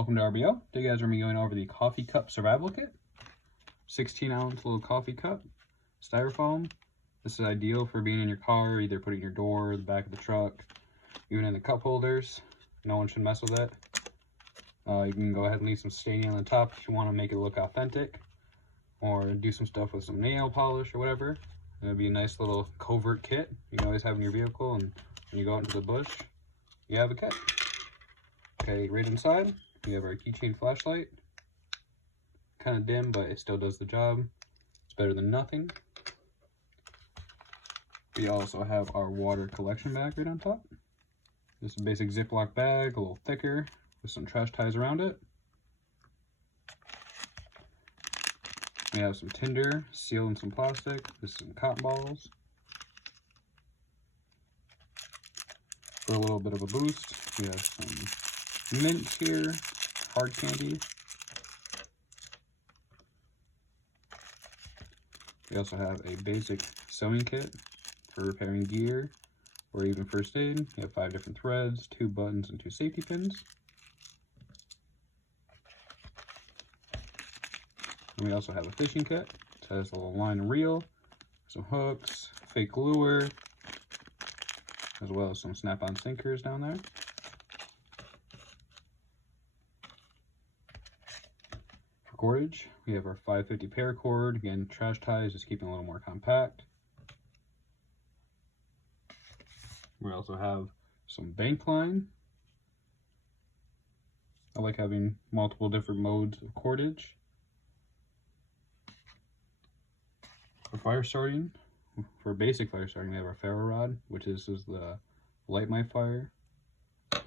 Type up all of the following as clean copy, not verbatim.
Welcome to RBO. Today guys, we're going to be going over the coffee cup survival kit. 16-ounce little coffee cup, styrofoam. This is ideal for being in your car, either put it in your door, the back of the truck, even in the cup holders. No one should mess with it. You can go ahead and leave some staining on the top if you want to make it look authentic, or do some stuff with some nail polish or whatever. It'll be a nice little covert kit you can always have in your vehicle, and when you go out into the bush, you have a kit. Okay, right inside, we have our keychain flashlight. Kind of dim, but it still does the job. It's better than nothing. We also have our water collection bag right on top. This is a basic Ziploc bag, a little thicker, with some trash ties around it. We have some tinder sealed in some plastic. This is some cotton balls. For a little bit of a boost, we have some mint here, hard candy. We also have a basic sewing kit for repairing gear or even first aid. We have 5 different threads, 2 buttons, and 2 safety pins. And we also have a fishing kit. It has a little line and reel, some hooks, fake lure, as well as some snap-on sinkers down there. For cordage, we have our 550 paracord. Again, trash ties, just keeping it a little more compact. We also have some bank line. I like having multiple different modes of cordage. For fire starting, for basic fire starting, we have our ferro rod, which is the Light My Fire. I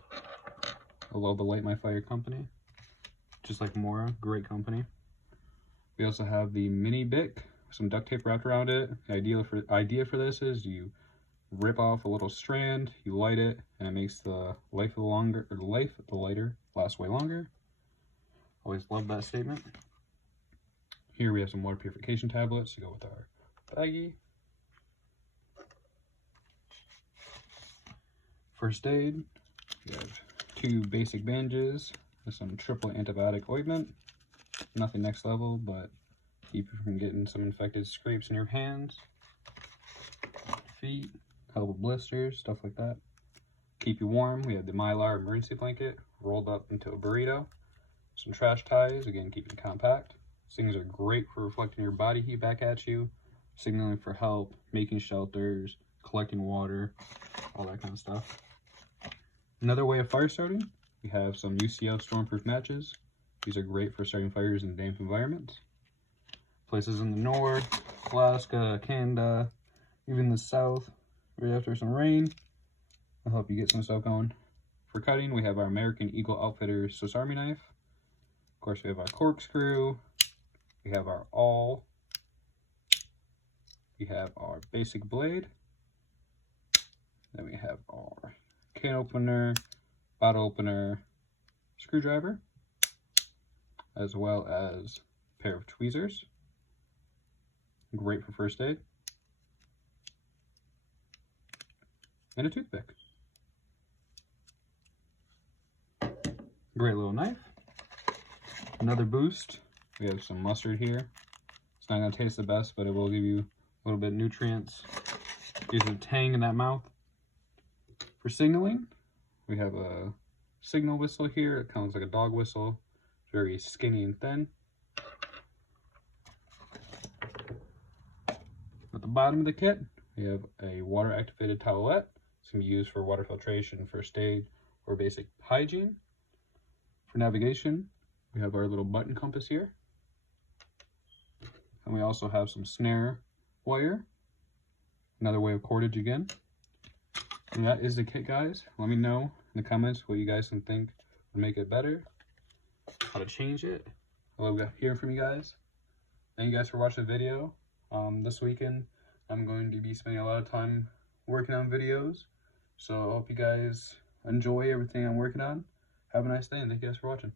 love the Light My Fire company, just like Mora, great company. We also have the mini Bic, some duct tape wrapped around it. The idea for this is you rip off a little strand, you light it, and it makes the life of the lighter last way longer. Always love that statement. Here we have some water purification tablets to go with our baggie. First aid, we have 2 basic bandages with some triple antibiotic ointment. Nothing next level, but keep you from getting some infected scrapes in your hands, feet, couple blisters, stuff like that. Keep you warm, we have the Mylar emergency blanket rolled up into a burrito. Some trash ties, again keeping compact. These things are great for reflecting your body heat back at you, signaling for help, making shelters, collecting water, all that kind of stuff. Another way of fire starting, we have some UCO stormproof matches. These are great for starting fires in damp environments. Places in the north, Alaska, Canada, even the south, right after some rain, will help you get some stuff going. For cutting, we have our American Eagle Outfitters Swiss Army knife. Of course, we have our corkscrew. We have our awl. We have our basic blade. Then we have our can opener, bottle opener, screwdriver, as well as a pair of tweezers. Great for first aid. And a toothpick. Great little knife. Another boost, we have some mustard here. It's not going to taste the best, but it will give you a little bit of nutrients. Gives you a tang in that mouth. For signaling, we have a signal whistle here. It comes like a dog whistle. It's very skinny and thin. At the bottom of the kit, we have a water-activated towelette. It's going to be used for water filtration, first aid, or basic hygiene. For navigation, we have our little button compass here. And we also have some snare wire. Another way of cordage again. And that is the kit, guys. Let me know in the comments what you guys think would make it better, how to change it. I love hearing from you guys. Thank you guys for watching the video. This weekend, I'm going to be spending a lot of time working on videos. So I hope you guys enjoy everything I'm working on. Have a nice day, and thank you guys for watching.